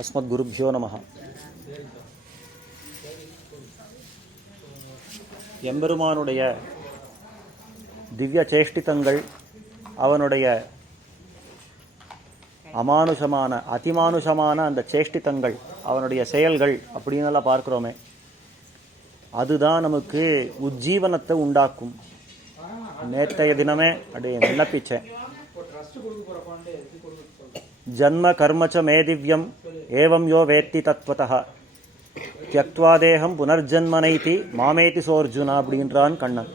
அஸ்மத்குருப்யோ நமஹ. எம்பெருமானுடைய திவ்ய சேஷ்டிதங்கள், அவனுடைய அமானுஷமான அதிமானுஷமான அந்த சேஷ்டிதங்கள், அவனுடைய செயல்கள் அப்படின்னெல்லாம் பார்க்குறோமே, அதுதான் நமக்கு உஜ்ஜீவனத்தை உண்டாக்கும். நேற்றைய தினமே அப்படியே விண்ணப்பிச்சேன். ஜன்ம கர்மச்ச மே திவ்யம் ஏவம் யோ வேத்தி தத்வதः தியக்த்வா தேகம் புனர்ஜன்மனைதி மாமேதி சோர்ஜுனா அப்படின்றான் கண்ணன்.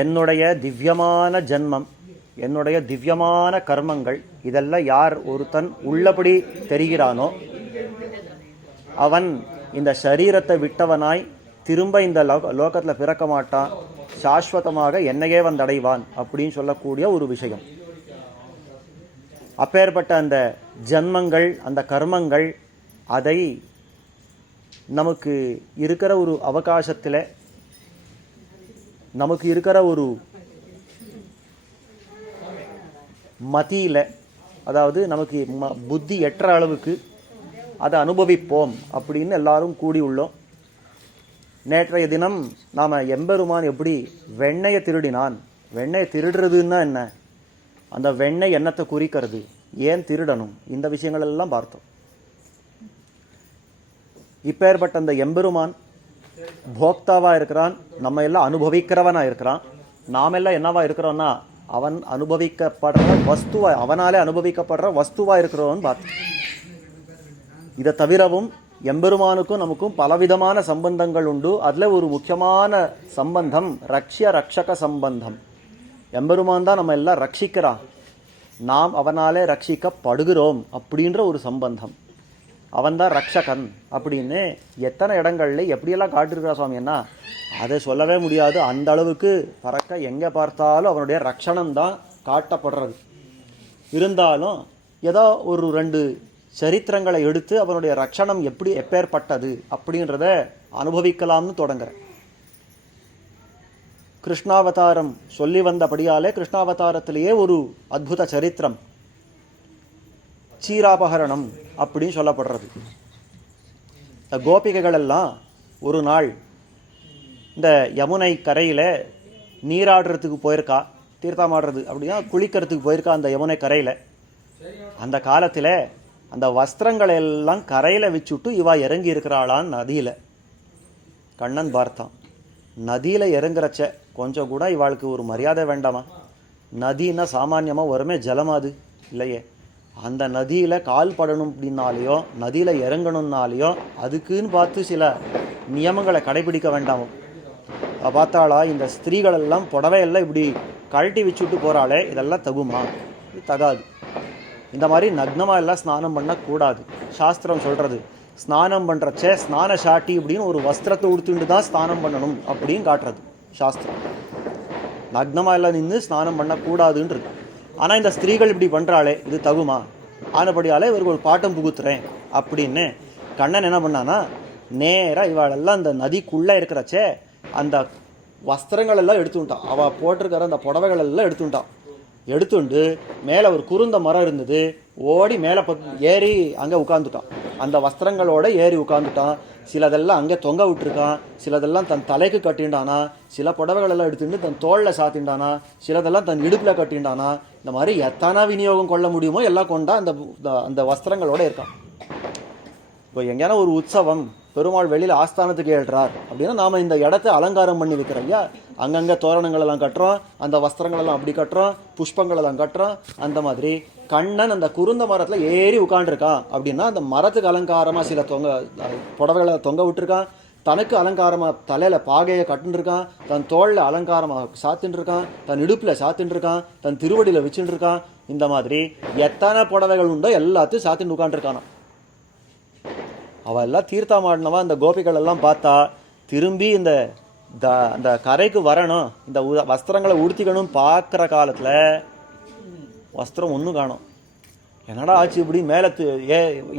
என்னுடைய திவ்யமான ஜன்மம், என்னுடைய திவ்யமான கர்மங்கள், இதெல்லாம் யார் ஒருத்தன் உள்ளபடி தெரிகிறானோ அவன் இந்த சரீரத்தை விட்டவனாய் திரும்ப இந்த லோகத்தில் பிறக்க மாட்டான், சாஸ்வதமாக என்னையே வந்தடைவான் அப்படின்னு சொல்லக்கூடிய ஒரு விஷயம். அப்பேற்பட்ட அந்த ஜன்மங்கள், அந்த கர்மங்கள், அதை நமக்கு இருக்கிற ஒரு அவகாசத்தில், நமக்கு இருக்கிற ஒரு மதியில், அதாவது நமக்கு புத்தி எட்டுற அளவுக்கு அதை அனுபவிப்போம் அப்படின்னு எல்லாரும் கூடி உள்ளோம். நேற்றைய தினம் நாம் எம்பெருமான் எப்படி வெண்ணையை திருடினான், வெண்ணையை திருடுறதுன்னா என்ன, அந்த வெண்ணெய் என்னத்தை குறிக்கிறது, ஏன் திருடணும், இந்த விஷயங்கள் எல்லாம் பார்த்தோம். இப்பேற்பட்ட அந்த எம்பெருமான் போக்தாவாக இருக்கிறான், நம்ம எல்லாம் அனுபவிக்கிறவனாக இருக்கிறான். நாம் எல்லாம் என்னவா இருக்கிறோன்னா அவன் அனுபவிக்கப்படுற வஸ்துவா, அவனாலே அனுபவிக்கப்படுற வஸ்துவா இருக்கிறோன்னு பார்த்தோம். இதை தவிரவும் எம்பெருமானுக்கும் நமக்கும் பலவிதமான சம்பந்தங்கள் உண்டு. அதில் ஒரு முக்கியமான சம்பந்தம் ரக்ஷ்ய ரக்ஷக சம்பந்தம். எம்பெருமான் தான் நம்ம எல்லாம் ரட்சிக்கிறான், நாம் அவனாலே ரட்சிக்கப்படுகிறோம் அப்படின்ற ஒரு சம்பந்தம். அவன்தான் ரக்ஷகன் அப்படின்னு எத்தனை இடங்கள்ல எப்படியெல்லாம் காட்டிருக்கிறா சுவாமின்னா அதை சொல்லவே முடியாது. அந்த அளவுக்கு பறக்க எங்கே பார்த்தாலும் அவனுடைய ரக்ஷணம் தான் காட்டப்படுறது. இருந்தாலும் ஏதோ ஒரு ரெண்டு சரித்திரங்களை எடுத்து அவனுடைய ரக்ஷணம் எப்படி எப்பேற்பட்டது அப்படின்றத அனுபவிக்கலாம்னு தொடங்குறேன். கிருஷ்ணாவதாரம் சொல்லி வந்தபடியாலே கிருஷ்ணாவதாரத்திலேயே ஒரு அத்புத சரித்திரம் சீராபகரணம் அப்படின்னு சொல்லப்படுறது. இந்த கோபிகைகள் எல்லாம் ஒரு நாள் இந்த யமுனை கரையில் நீராடுறதுக்கு போயிருக்கா, தீர்த்தமாடுறது அப்படின்னா குளிக்கிறதுக்கு போயிருக்கா அந்த யமுனை கரையில். அந்த காலத்தில் அந்த வஸ்திரங்களை எல்லாம் கரையில் வச்சுட்டு இவா இறங்கி இருக்கிறாளான்னு நதியில். கண்ணன் பார்த்தான், நதியில் இறங்குறச்ச கொஞ்சம் கூட இவாளுக்கு ஒரு மரியாதை வேண்டாமா? நதின்னா சாமானியமாக வருமே ஜலமாது இல்லையே. அந்த நதியில் கால் படணும் அப்படின்னாலேயோ நதியில் இறங்கணும்னாலேயோ அதுக்குன்னு பார்த்து சில நியமங்களை கடைபிடிக்க வேண்டாமோ? பார்த்தாளா இந்த ஸ்திரீகளெல்லாம் புடவையெல்லாம் இப்படி கழட்டி வச்சுட்டு போகிறாளே, இதெல்லாம் தகுமா? இது தகாது. இந்த மாதிரி நக்னமாக எல்லாம் ஸ்நானம் பண்ணக்கூடாது. சாஸ்திரம் சொல்கிறது ஸ்நானம் பண்ணுறச்சே ஸ்நான ஷாட்டி அப்படின்னு ஒரு வஸ்திரத்தை உடுத்துட்டு தான் ஸ்நானம் பண்ணணும் அப்படின்னு காட்டுறது சாஸ்திரம். நக்னமாக எல்லாம் நின்று ஸ்நானம் பண்ணக்கூடாதுன்றது. ஆனால் இந்த ஸ்திரீகள் இப்படி பண்ணுறாளே, இது தகுமா? ஆனபடியாலே இவருக்கு ஒரு பாட்டம் புகுத்துறேன் அப்படின்னு கண்ணன் என்ன பண்ணான்னா நேராக இவாளெல்லாம் அந்த நதிக்குள்ளே இருக்கிறச்சே அந்த வஸ்திரங்கள் எல்லாம் எடுத்துட்டான். அவள் போட்டிருக்கிற அந்த புடவைகள் எல்லாம் எடுத்துட்டான். எடுத்துண்டு மேலே ஒரு குருந்த மரம் இருந்தது, ஓடி மேலே ஏறி அங்கே உட்காந்துட்டான். அந்த வஸ்திரங்களோட ஏறி உட்காந்துட்டான். சிலதெல்லாம் அங்கே தொங்க விட்டுருக்கான், சிலதெல்லாம் தன் தலைக்கு கட்டிண்டானா, சில புடவைகளெல்லாம் எடுத்துட்டு தன் தோளில் சாத்திண்டானா, சிலதெல்லாம் தன் இடுப்பில் கட்டிண்டானா. இந்த மாதிரி எத்தனை விநியோகம் கொள்ள முடியுமோ எல்லாம் கொண்டா அந்த அந்த வஸ்திரங்களோட இருக்கான். இப்போ எங்கேயான ஒரு உற்சவம், பெருமாள் வெளியில் ஆஸ்தானத்துக்கு ஏழ்றார் அப்படின்னா நாம் இந்த இடத்த அலங்காரம் பண்ணி வைக்கிறோம் இல்லையா, அங்கங்கே தோரணங்களெல்லாம் கட்டுறோம், அந்த வஸ்திரங்களெல்லாம் அப்படி கட்டுறோம், புஷ்பங்களெல்லாம் கட்டுறோம். அந்த மாதிரி கண்ணன் அந்த குருந்த மரத்தில் ஏறி உட்காண்டிருக்கான் அப்படின்னா அந்த மரத்துக்கு அலங்காரமாக சில புடவைகளை தொங்க விட்டுருக்கான், தனக்கு அலங்காரமாக தலையில் பாகையை கட்டுருக்கான், தன் தோளில் அலங்காரமாக சாத்தின்னு இருக்கான், தன் இடுப்பில் சாத்தின்னு இருக்கான், தன் திருவடியில் வச்சுட்டு இருக்கான். இந்த மாதிரி எத்தனை புடவைகள் உண்டோ எல்லாத்தையும் சாத்தின்னு உட்காண்டிருக்கானா. அவள் எல்லாம் தீர்த்தமாடினவா அந்த கோபிகள் எல்லாம் பார்த்தா திரும்பி அந்த கரைக்கு வரணும், இந்த வஸ்திரங்களை உடுத்திக்கணும் பார்க்குற காலத்தில் வஸ்திரம் ஒன்றும் காணும். என்னடா ஆச்சு இப்படி மேலே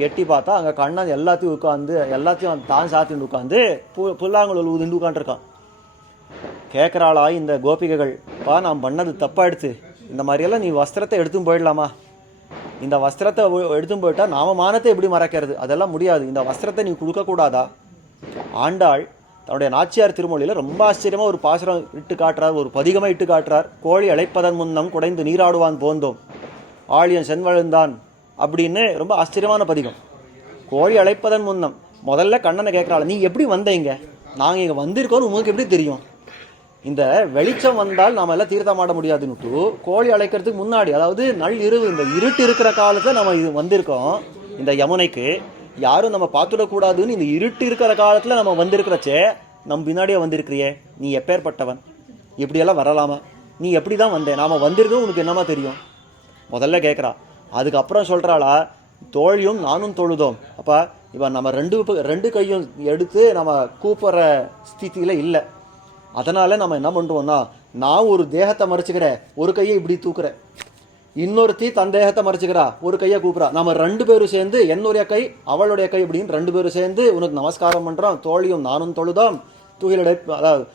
எட்டி பார்த்தா அங்கே கண்ணன் எல்லாத்தையும் உட்காந்து எல்லாத்தையும் தான் சாத்தின்னு உட்காந்து புல்லாங்குழல் ஊதுண்டு உட்காந்துருக்கான். கேட்குறாளா இந்த கோபிகைகள், பா நான் பண்ணது தப்பாயிடுச்சு, இந்த மாதிரியெல்லாம் நீ வஸ்திரத்தை எடுத்துன்னு போயிடலாமா? இந்த வஸ்திரத்தை எடுத்துன்னு போயிட்டா நாம மானத்தை எப்படி மறைக்கிறது? அதெல்லாம் முடியாது. இந்த வஸ்திரத்தை நீ கொடுக்கக்கூடாதா? ஆண்டாள் தன்னுடைய நாச்சியார் திருமொழியில் ரொம்ப ஆச்சரியமாக ஒரு பாசுரம் இட்டு காட்டுறார், ஒரு பதிகமாக இட்டு காட்டுறார். கோழி அழைப்பதன் முன்னம் குடைந்து நீராடுவான் போந்தோம் ஆழியன் சென்வழுந்தான் அப்படின்னு ரொம்ப ஆச்சரியமான பதிகம். கோழி அழைப்பதன் முன்னம் முதல்ல கண்ணனை கேட்குறாள், நீ எப்படி வந்தீங்க? நாங்கள் இங்கே வந்திருக்கோன்னு உங்களுக்கு எப்படி தெரியும்? இந்த வெளிச்சம் வந்தால் நாம் எல்லாம் தீர்த்தமாட முடியாதுன்னுட்டு கோழி அழைக்கிறதுக்கு முன்னாடி, அதாவது நள் இரவு, இந்த இருட்டு இருக்கிற காலத்தில் நம்ம இது வந்திருக்கோம் இந்த யமுனைக்கு. யாரும் நம்ம பார்த்துடக்கூடாதுன்னு இந்த இருட்டு இருக்கிற காலத்தில் நம்ம வந்திருக்கிறச்சே நம்ம பின்னாடியே வந்திருக்கிறியே, நீ எப்பேற்பட்டவன்? இப்படியெல்லாம் வரலாமா? நீ எப்படி தான் வந்தேன்? நாம் வந்திருக்கோம் உனக்கு என்னமா தெரியும்? முதல்ல கேட்குறா. அதுக்கப்புறம் சொல்கிறாளா, தோழியும் நானும் தொழுதோம். அப்போ இப்போ நம்ம ரெண்டு கையும் எடுத்து நம்ம கூப்பிட்ற ஸ்திதியில் இல்லை. அதனால் நம்ம என்ன பண்ணுறோம்னா, நான் ஒரு தேகத்தை மறைச்சிக்கிறேன், ஒரு கையை இப்படி தூக்குறேன், இன்னொருத்தி தன் தேகத்தை மறைச்சிக்கிறா, ஒரு கையை கூப்பிட்றா. நம்ம 2 பேரும் சேர்ந்து என்னுடைய கை அவளுடைய கை அப்படின்னு 2 பேரும் சேர்ந்து உனக்கு நமஸ்காரம் பண்ணுறோம். தோழியும் நானும் தொழுதோம் தூகிலடை, அதாவது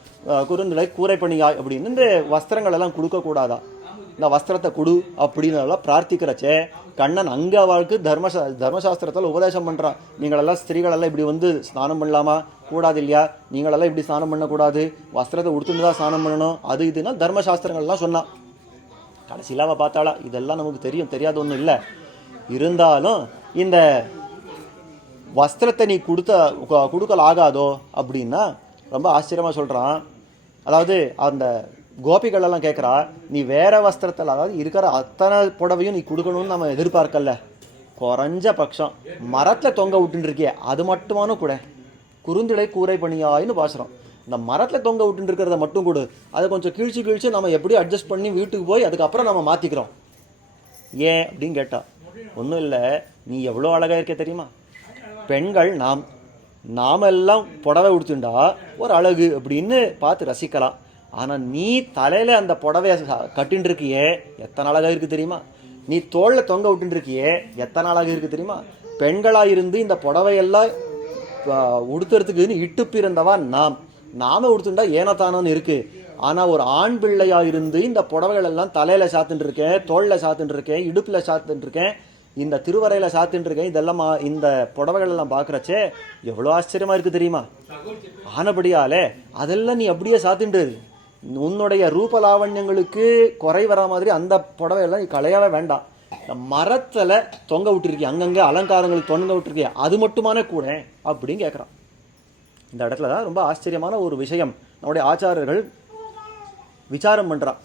குறுந்தடை கூரை பணியாய் அப்படின்னு இந்த வஸ்திரங்கள் எல்லாம் கொடுக்கக்கூடாதா? இந்த வஸ்திரத்தை கொடு அப்படின்னு பிரார்த்திக்கிறச்சே கண்ணன் அங்கே அவளுக்கு தர்மசாஸ்திரத்தில் உபதேசம் பண்ணுறான். நீங்களெல்லாம் ஸ்திரீகளெல்லாம் இப்படி வந்து ஸ்நானம் பண்ணலாமா? கூடாது இல்லையா? நீங்களெல்லாம் இப்படி ஸ்நானம் பண்ணக்கூடாது, வஸ்திரத்தை உடுத்துட்டு தான் ஸ்நானம் பண்ணணும், அது இதுன்னா தர்மசாஸ்திரங்கள்லாம் சொன்னான். கடைசியில் அவள் பார்த்தாளா, இதெல்லாம் நமக்கு தெரியும், தெரியாத ஒன்றும் இல்லை. இருந்தாலும் இந்த வஸ்திரத்தை நீ கொடுக்கல் ஆகாதோ அப்படின்னா ரொம்ப ஆச்சரியமாக சொல்கிறான். அதாவது அந்த கோபிகளெல்லாம் கேட்குறா, நீ வேற வஸ்திரத்தில், அதாவது இருக்கிற அத்தனை புடவையும் நீ கொடுக்கணும்னு நம்ம எதிர்பார்க்கல, குறைஞ்ச பட்சம் மரத்தில் தொங்க விட்டுருக்கியே அது மட்டுமான கூட, குறுந்திடை கூரை பணியாயின்னு பாசுறோம். இந்த மரத்தில் தொங்க விட்டு இருக்கிறத மட்டும் கொடு, அதை கொஞ்சம் கிழிச்சு நம்ம எப்படி அட்ஜஸ்ட் பண்ணி வீட்டுக்கு போய் அதுக்கப்புறம் நம்ம மாற்றிக்கிறோம். ஏன் அப்படின்னு கேட்டா, ஒன்றும் இல்லை, நீ எவ்வளோ அழகாக இருக்க தெரியுமா? பெண்கள் நாம் எல்லாம் புடவை உடுத்துண்டா ஒரு அழகு அப்படின்னு பார்த்து ரசிக்கலாம். ஆனால் நீ தலையில் அந்த புடவையை கட்டின்னு இருக்கியே எத்தனை அழகாக இருக்குது தெரியுமா? நீ தோளில் தொங்க விட்டுன்னு இருக்கியே எத்தனை அழகாக இருக்குது தெரியுமா? பெண்களாக இருந்து இந்த புடவையெல்லாம் உடுத்துறதுக்குன்னு இட்டு பிறந்தவா நாம உடுத்துண்டா ஏனத்தானோன்னு இருக்குது. ஆனால் ஒரு ஆண் பிள்ளையாக இருந்து இந்த புடவைகள் எல்லாம் தலையில் சாத்துன்னு இருக்கேன், தோளில் சாத்துன்னு இருக்கேன், இடுப்பில் சாத்துன்னு இருக்கேன், இந்த திருவரையில் சாத்துன்னு இருக்கேன். இதெல்லாம் இந்த புடவைகள் எல்லாம் பார்க்குறச்சே எவ்வளோ ஆச்சரியமாக இருக்குது தெரியுமா? ஆனபடியாலே அதெல்லாம் நீ அப்படியே சாத்துண்டு உன்னுடைய ரூபலாவண்யங்களுக்கு குறை வரா மாதிரி அந்த புடவையெல்லாம் நீ களையவே வேண்டாம். மரத்தில் தொங்க விட்டுருக்கிய, அங்கங்கே அலங்காரங்களுக்கு தொங்க விட்டுருக்கிய, அது மட்டுமான கூட அப்படின்னு கேட்குறான். இந்த இடத்துல தான் ரொம்ப ஆச்சரியமான ஒரு விஷயம் நம்முடைய ஆச்சாரர்கள் விசாரம் பண்ணுறான்.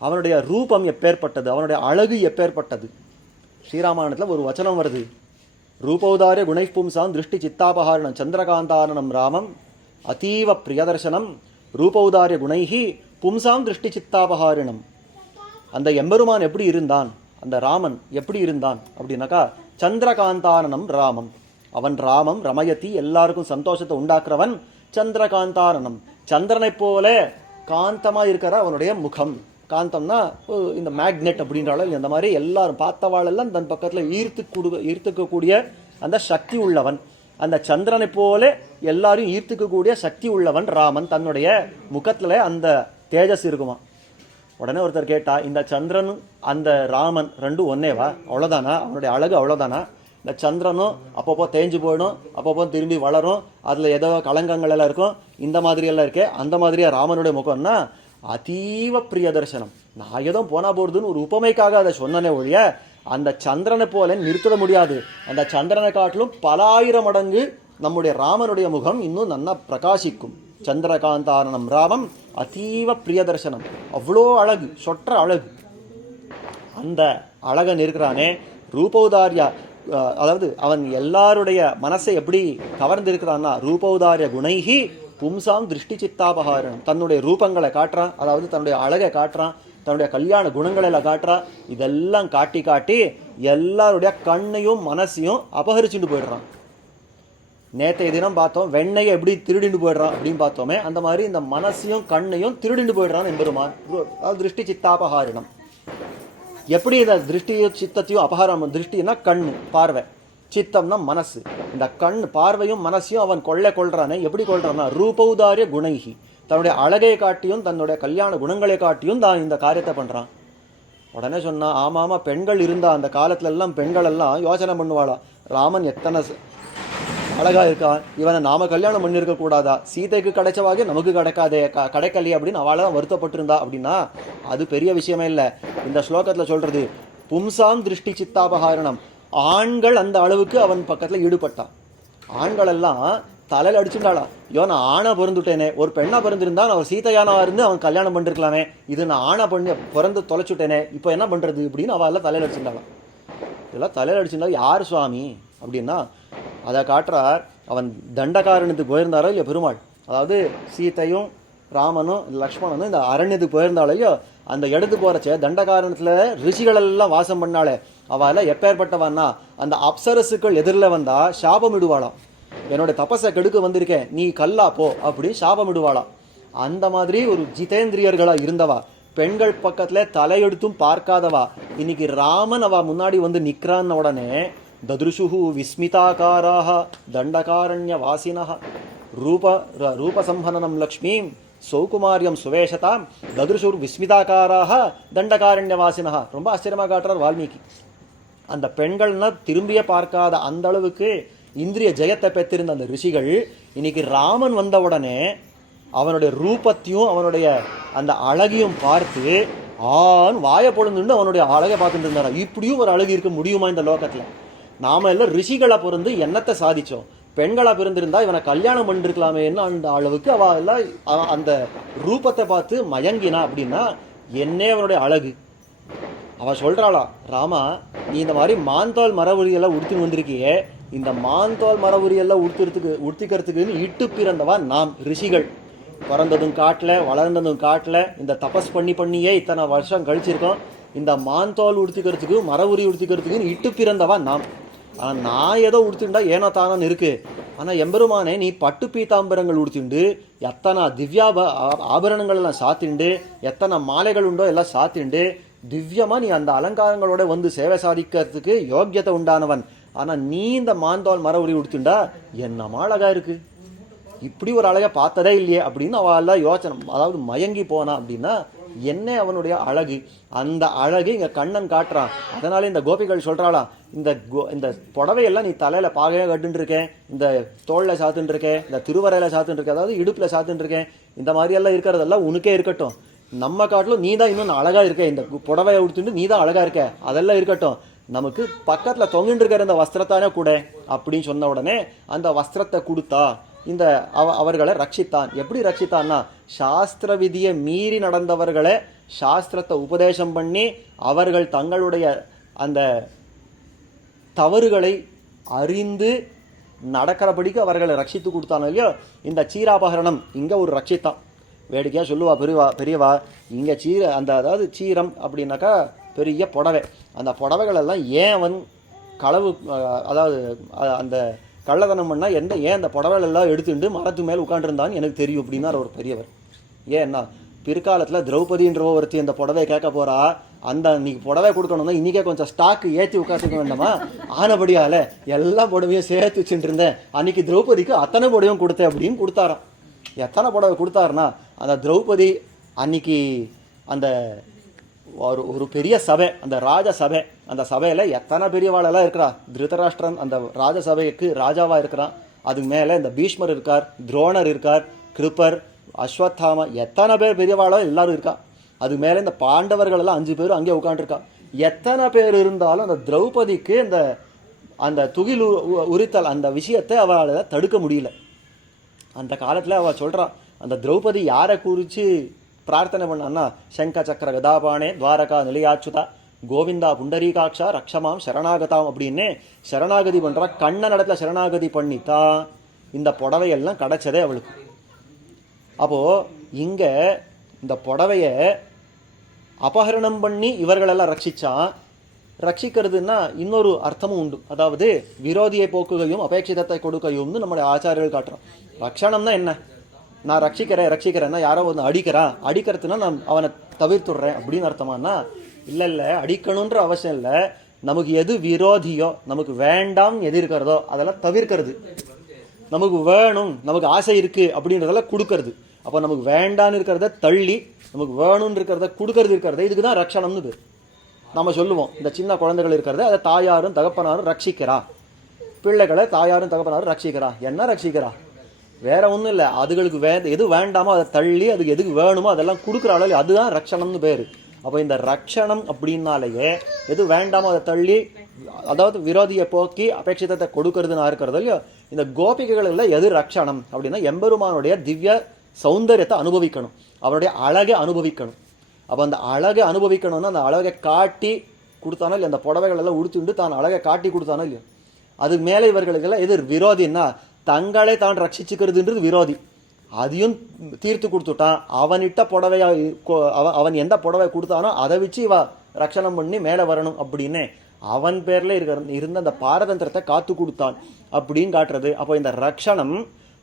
அவனுடைய ரூபம் எப்பேற்பட்டது, அவனுடைய அழகு எப்பேற்பட்டது. ஸ்ரீராமாயணத்தில் ஒரு வச்சனம் வருது, ரூபௌதாரிய குணை பும்சான் திருஷ்டி சித்தாபகாரணம் சந்திரகாந்தாரணம் ராமம் அதீவ பிரியதர்சனம் ரூபௌதாரிய குணைஹி பும்சாம் திருஷ்டி சித்தாபகாரிணம். அந்த எம்பெருமான் எப்படி இருந்தான், அந்த ராமன் எப்படி இருந்தான் அப்படின்னாக்கா, சந்திரகாந்தாரணம் ராமம், அவன் ராமம் ரமயத்தி, எல்லாருக்கும் சந்தோஷத்தை உண்டாக்குறவன். சந்திரகாந்தாரணம், சந்திரனை போல காந்தமாக இருக்கிற அவனுடைய முகம். காந்தம்னா இந்த மேக்னெட் அப்படின்றால இந்த மாதிரி எல்லாரும் பார்த்தவாளெல்லாம் தன் பக்கத்தில் ஈர்த்துக்கக்கூடிய அந்த சக்தி உள்ளவன். அந்த சந்திரனை போல எல்லாரையும் ஈர்த்துக்கக்கூடிய சக்தி உள்ளவன் ராமன். தன்னுடைய முகத்தில் அந்த தேஜஸ் இருக்குமா? உடனே ஒருத்தர் கேட்டா, இந்த சந்திரன் அந்த ராமன் ரெண்டும் ஒன்னேவா? அவ்வளோதானா? அவனுடைய அழகு அவ்வளோதானா? இந்த சந்திரனும் அப்பப்போ தேஞ்சு போயிடும், அப்பப்போ திரும்பி வளரும், அதில் ஏதோ கலங்கங்கள் எல்லாம் இருக்கும், இந்த மாதிரியெல்லாம் இருக்கே, அந்த மாதிரியா ராமனுடைய முகம்னா அதீவ பிரிய தரிசனம். நான் ஏதோ போனா போடுதுன்னு ஒரு உபமைக்காக அதை சொன்னனே ஒழிய அந்த சந்திரனை போல நிறுத்திட முடியாது. அந்த சந்திரனை காட்டிலும் பல ஆயிரம் மடங்கு நம்முடைய ராமனுடைய முகம் இன்னும் நன்னா பிரகாசிக்கும். சந்திரகாந்தாரணம் ராமம் அதீவ பிரிய தரிசனம், அவ்வளோ அழகு, சொற்ற அழகு. அந்த அழகன் இருக்கிறானே ரூபௌதாரியா, அதாவது அவன் எல்லாருடைய மனசை எப்படி கவர்ந்து இருக்கிறான்னா, ரூபௌதாரிய குணைஹி பும்சாம் திருஷ்டி சித்தாபகாரணம், தன்னுடைய ரூபங்களை காட்டுறான், அதாவது தன்னுடைய அழகை காட்டுறான், தன்னுடைய கல்யாண குணங்களெல்லாம் காட்டுறான். இதெல்லாம் காட்டி காட்டி எல்லாருடைய கண்ணையும் மனசையும் அபகரிச்சுட்டு போயிடுறான். நேற்றைய தினம் பார்த்தோம், வெண்ணையை எப்படி திருடிண்டு போயிடுறான் அப்படின்னு பார்த்தோமே, அந்த மாதிரி இந்த மனசையும் கண்ணையும் திருடிண்டு போயிடுறான் எம்பெருமான். திருஷ்டி சித்தாபகாரிணம். எப்படி இந்த திருஷ்டியும் சித்தத்தையும் அபகாரம், திருஷ்டின்னா கண்ணு பார்வை, சித்தம்னா மனசு, இந்த கண் பார்வையும் மனசையும் அவன் கொள்றானே. எப்படி கொள்றான்னா, ரூபௌதாரிய குணைஹி, தன்னுடைய அழகை காட்டியும் தன்னுடைய கல்யாண குணங்களை காட்டியும் தான் இந்த காரியத்தை பண்ணுறான். உடனே சொன்னா, ஆமாம் பெண்கள் இருந்தா அந்த காலத்துல எல்லாம் பெண்கள் எல்லாம் யோசனை பண்ணுவாளா, ராமன் எத்தனை அழகா இருக்கான், இவனை நாம கல்யாணம் பண்ணியிருக்க கூடாதா, சீதைக்கு கிடைச்சவாக நமக்கு கிடைக்காதே கிடைக்கலையே அப்படின்னு அவளை தான் வருத்தப்பட்டிருந்தா அப்படின்னா அது பெரிய விஷயமே இல்லை. இந்த ஸ்லோகத்துல சொல்றது பும்சாம் திருஷ்டி சித்தாபகாரணம், ஆண்கள் அந்த அளவுக்கு அவன் பக்கத்துல ஈடுபட்டான். ஆண்கள் எல்லாம் தலையில் அடிச்சுட்டாளா, ஐயோ நான் ஆணை பிறந்துட்டேனே, ஒரு பெண்ணா பிறந்திருந்தா நான் ஒரு சீதையானவா இருந்து அவன் கல்யாணம் பண்ணிருக்கலாமே, இது நான் ஆணை பண்ணி பிறந்து தொலைச்சுட்டேனே, இப்போ என்ன பண்றது அப்படின்னு அவள் எல்லாம் தலையில் அடிச்சுட்டாளாம். இதெல்லாம் தலையில் அடிச்சுட்டா யார் சுவாமி அப்படின்னா அதை காட்டுறார். அவன் தண்டகாரண்யத்துக்கு போயிருந்தாரோ இல்லையோ பெருமாள், அதாவது சீத்தையும் ராமனும் லக்ஷ்மணனும் இந்த அரண்யத்துக்கு போயிருந்தாலையோ அந்த இடத்துக்கு போறச்சே தண்டகாரணத்துல ரிஷிகள் எல்லாம் வாசம் பண்ணாலே அவளை எப்பேற்பட்டவான்னா அந்த அப்சரசுக்கள் எதிரில் வந்தா சாபம் இடுவாளாம், என்னோட தபஸை கெடுக்க வந்திருக்கேன் நீ கல்லா போ அப்படி சாபம் இடுவாளாம். அந்த மாதிரி ஒரு ஜிதேந்திரியர்களா இருந்தவா, பெண்கள் பக்கத்துல தலையெடுத்தும் பார்க்காதவா, இன்னைக்கு ராமன் அவ முன்னாடி வந்து நிக்கிறான்னு உடனே ததுருஷுஹு விஸ்மிதாகாராக தண்டகாரண்ய வாசினஹ ரூபசம்பனம் லக்ஷ்மீம் சௌகுமாரியம் சுவேஷதாம் ததுருஷுர் விஸ்மிதாகாராக தண்டகாரண்ய வாசினஹ. ரொம்ப ஆச்சரியமா காட்டுறார் வால்மீகி. அந்த பெண்கள்னா திரும்பிய பார்க்காத அந்த அளவுக்கு இந்திரிய ஜெயத்தை பெற்றிருந்த அந்த ரிஷிகள் இன்னைக்கு ராமன் வந்த உடனே அவனுடைய ரூபத்தையும் அவனுடைய அந்த அழகையும் பார்த்து வாய பொழுதுன்னு அவனுடைய அழகை பார்த்துட்டு இருந்தாரா. இப்படியும் ஒரு அழகு இருக்க முடியுமா இந்த லோகத்துல? நாம எல்லாம் ரிஷிகளை பிறந்து என்னத்தை சாதிச்சோம், பெண்களா பிறந்திருந்தா இவனை கல்யாணம் பண்ணிருக்கலாமேன்னு அந்த அளவுக்கு அவ எல்லாம் அந்த ரூபத்தை பார்த்து மயங்கினா. அப்படின்னா என்னே அவனுடைய அழகு. அவ சொல்றாளா, ராமா நீ இந்த மாதிரி மான்தோல் மரவுரியெல்லாம் உடுத்தின்னு வந்திருக்கியே, இந்த மான்தோல் மரவுரியெல்லாம் உடுத்திக்கிறதுக்குன்னு இட்டு பிறந்தவா நாம் ரிஷிகள். பிறந்ததும் காட்டல வளர்ந்ததும் காட்டல, இந்த தபஸ் பண்ணியே இத்தனை வருஷம் கழிச்சிருக்கோம். இந்த மான்தோல் உடுத்திக்கிறதுக்கு மரவுரி உடுத்திக்கிறதுக்குன்னு இட்டு பிறந்தவா நாம். ஆனால் நான் ஏதோ உடுத்திண்டா ஏனோ தானு இருக்கு. ஆனால் எம்பெருமானே நீ பட்டு பீதாம்பரங்கள் உடுத்திண்டு எத்தனை ஆபரணங்கள் எல்லாம் சாத்திண்டு எத்தனை மாலைகள் உண்டோ எல்லாம் சாத்திண்டு திவ்யமா நீ அந்த அலங்காரங்களோட வந்து சேவை சாதிக்கிறதுக்கு யோக்கியத்தை உண்டானவன். ஆனா நீ இந்த மாந்தோல் மரவுரி உடுத்துண்டா என்னமா அழகா இருக்கு, இப்படி ஒரு அழகை பார்த்ததே இல்லையே அப்படின்னு அவள் யோசனை, அதாவது மயங்கி போனா. அப்படின்னா என்ன அவனுடைய அழகு, அந்த அழகு இங்க கண்ணன் காட்டுறான். அதனால இந்த கோபிகள் சொல்றாளாம், இந்த புடவையெல்லாம் நீ தலையில பாகையா கட்டுன்னு இருக்கேன், இந்த தோல்ல சாத்துன்னு இருக்கேன், இந்த திருவரையில சாத்துன்னு இருக்கேன், அதாவது இடுப்புல சாத்துன்னு இருக்கேன், இந்த மாதிரி எல்லாம் இருக்கிறதெல்லாம் உனக்கே இருக்கட்டும், நம்ம காட்டிலும் நீ தான் இன்னும் அழகா இருக்க, இந்த புடவையை உடுத்துட்டு நீ தான் அழகா இருக்க, அதெல்லாம் இருக்கட்டும், நமக்கு பக்கத்துல தொங்கிட்டு இருக்கிற இந்த வஸ்திரத்தானே கூட அப்படின்னு சொன்ன உடனே அந்த வஸ்திரத்தை கொடுத்தா இந்த அவர்களை ரட்சித்தான். எப்படி ரட்சித்தான்னா, சாஸ்திர விதியை மீறி நடந்தவர்களை சாஸ்திரத்தை உபதேசம் பண்ணி அவர்கள் தங்களுடைய அந்த தவறுகளை அறிந்து நடக்கிறபடிக்கு அவர்களை ரட்சித்து கொடுத்தானோ இல்லையோ. இந்த சீராபகரணம் இங்க ஒரு ரட்சித்தான். வேடிக்கையா சொல்லுவா பெரியவா இங்க அதாவது சீரம் அப்படின்னாக்கா பெரிய புடவை. அந்த புடவைகள் எல்லாம் ஏன் அவன் களவு, அதாவது அந்த கள்ளத்தனம் பண்ணா ஏன் அந்த புடவைகள் எல்லாம் எடுத்துட்டு மரத்து மேல் உட்காந்துருந்தான்னு எனக்கு தெரியும் அப்படின்னா ஒரு பெரியவர். ஏன்னா பிற்காலத்தில் திரௌபதின்ற ஒருத்தி அந்த புடவை கேட்க போறா, அந்த இன்னைக்கு புடவை கொடுக்கணும்னா இன்னைக்கே கொஞ்சம் ஸ்டாக்கு ஏற்றி உட்காந்துக்க வேண்டாமா, ஆனபடியால எல்லா புடவையும் சேர்த்து வச்சுட்டு இருந்தேன், அன்னைக்கு திரௌபதிக்கு அத்தனை புடவையும் கொடுத்தேன் அப்படின்னு கொடுத்தாராம். எத்தனை புடவை கொடுத்தாருன்னா, அந்த திரௌபதி அன்னைக்கு அந்த ஒரு பெரிய சபை, அந்த ராஜ சபை, அந்த சபையில எத்தனை பெரியவாளெல்லாம் இருக்கிறா, திருதராஷ்டிரன் அந்த ராஜசபைக்கு ராஜாவா இருக்கிறான், அதுக்கு மேல இந்த பீஷ்மர் இருக்கார், துரோணர் இருக்கார், கிருப்பர், அஸ்வத்தாமா, எத்தனை பேர் பெரியவாளோ எல்லாரும் இருக்கா. அதுக்கு மேல இந்த பாண்டவர்கள் எல்லாம் 5 பேரும் அங்கே உட்காந்துருக்கா. எத்தனை பேர் இருந்தாலும் அந்த திரௌபதிக்கு அந்த துகில் உரித்தல் அந்த விஷயத்தை அவளால் தடுக்க முடியல. அந்த காலத்துல அவ சொல்றா, அந்த திரௌபதி யாரை குறிச்சு பிரார்த்தனை பண்ணான்னா, சங்க சக்கர கதாபானே துவாரகா நிலையாச்சுதா கோவிந்தா புண்டரீகாட்சா ரக்ஷமாம் சரணாகதாம் அப்படின்னு சரணாகதி பண்றா. கண்ணன் இடத்துல சரணாகதி பண்ணித்தான் இந்த புடவையெல்லாம் கிடைச்சதே அவளுக்கு. அப்போ இங்க இந்த புடவைய அபகரணம் பண்ணி இவர்களெல்லாம் ரட்சிச்சான். ரட்சிக்கிறதுன்னா இன்னொரு அர்த்தமும் உண்டு, அதாவது விரோதியை போக்குகையும் அபேட்சிதத்தை கொடுக்கையும்னு நம்முடைய ஆச்சாரியர்கள் காட்டுறோம். ரக்ஷணம்னா என்ன, நான் ரட்சிக்கிறேன்னா யாரோ ஒன்று அடிக்கிறதுனா நான் அவனை தவிர்த்துடுறேன் அப்படின்னு அர்த்தமானா, இல்லை அடிக்கணுன்ற அவசியம் இல்லை, நமக்கு எது விரோதியோ நமக்கு வேண்டாம் எது இருக்கிறதோ அதெல்லாம் தவிர்க்கிறது, நமக்கு வேணும் நமக்கு ஆசை இருக்கு அப்படின்றதெல்லாம் கொடுக்கறது. அப்போ நமக்கு வேண்டான்னு இருக்கிறத தள்ளி நமக்கு வேணும்னு இருக்கிறத கொடுக்கறது இருக்கிறத இதுக்கு தான் ரட்சணம்னு பேர். நம்ம சொல்லுவோம் இந்த சின்ன குழந்தைகள் இருக்கிறது அதை தாயாரும் தகப்பனாரும் ரட்சிக்கிறா, பிள்ளைகளை தாயாரும் தகப்பனாரும் ரட்சிக்கிறா. என்ன ரட்சிக்கிறா? வேற ஒன்றும் இல்லை, அதுகளுக்கு எது வேண்டாமோ அதை தள்ளி அதுக்கு எதுக்கு வேணுமோ அதெல்லாம் கொடுக்குறாளோ இல்லையா, அதுதான் ரட்சணம்னு பேர். அப்போ இந்த ரட்சணம் அப்படின்னாலேயே எது வேண்டாமோ அதை தள்ளி, அதாவது விரோதியை போக்கி அபேட்சிதத்தை கொடுக்கறதுனா இருக்கிறது இல்லையோ. இந்த கோபிகைகளில் எது ரட்சணம் அப்படின்னா எம்பெருமானுடைய திவ்ய சௌந்தரியத்தை அனுபவிக்கணும், அவருடைய அழகை அனுபவிக்கணும். அப்போ அந்த அழகை அனுபவிக்கணும்னா அந்த அழகை காட்டி கொடுத்தானோ இல்லை, அந்த புடவைகள் எல்லாம் உடுத்துண்டு தான் அழகை காட்டி கொடுத்தானோ இல்லையோ. அதுக்கு மேலே இவர்களுக்கெல்லாம் எது விரோதின்னா தங்களை தான் ரட்சிச்சுக்கிறதுன்றது விரோதி. அதையும் தீர்த்து கொடுத்துட்டான். அவனிட்ட புடவையா அவன் எந்த புடவை கொடுத்தானோ அதை வச்சு இவ ரட்சணம் பண்ணி மேலே வரணும் அப்படின்னு அவன் பேரில் இருந்த அந்த பாரதந்திரத்தை காத்து கொடுத்தான் அப்படின்னு காட்டுறது. அப்போ இந்த ரட்சணம்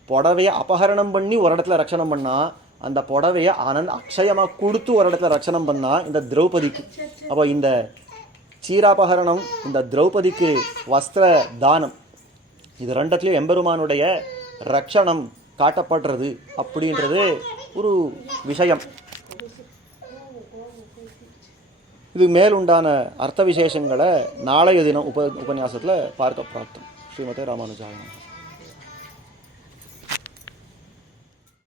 புடவையை அபகரணம் பண்ணி ஒரு இடத்துல ரட்சணம் பண்ணா, அந்த புடவையை அக்ஷயமாக கொடுத்து ஒரு இடத்துல ரட்சணம் பண்ணா இந்த திரௌபதிக்கு. அப்போ இந்த சீராபகரணம், இந்த திரௌபதிக்கு வஸ்திர தானம், இது ரெண்டத்துலேயும் எம்பெருமானுடைய ரட்சணம் காட்டப்படுறது அப்படின்றது ஒரு விஷயம். இது மேலுண்டான அர்த்த விசேஷங்களை நாளைய தினம் உபன்யாசத்தில் பார்க்க பிராப்தம். ஸ்ரீமதே ராமானுஜாய நமஹ.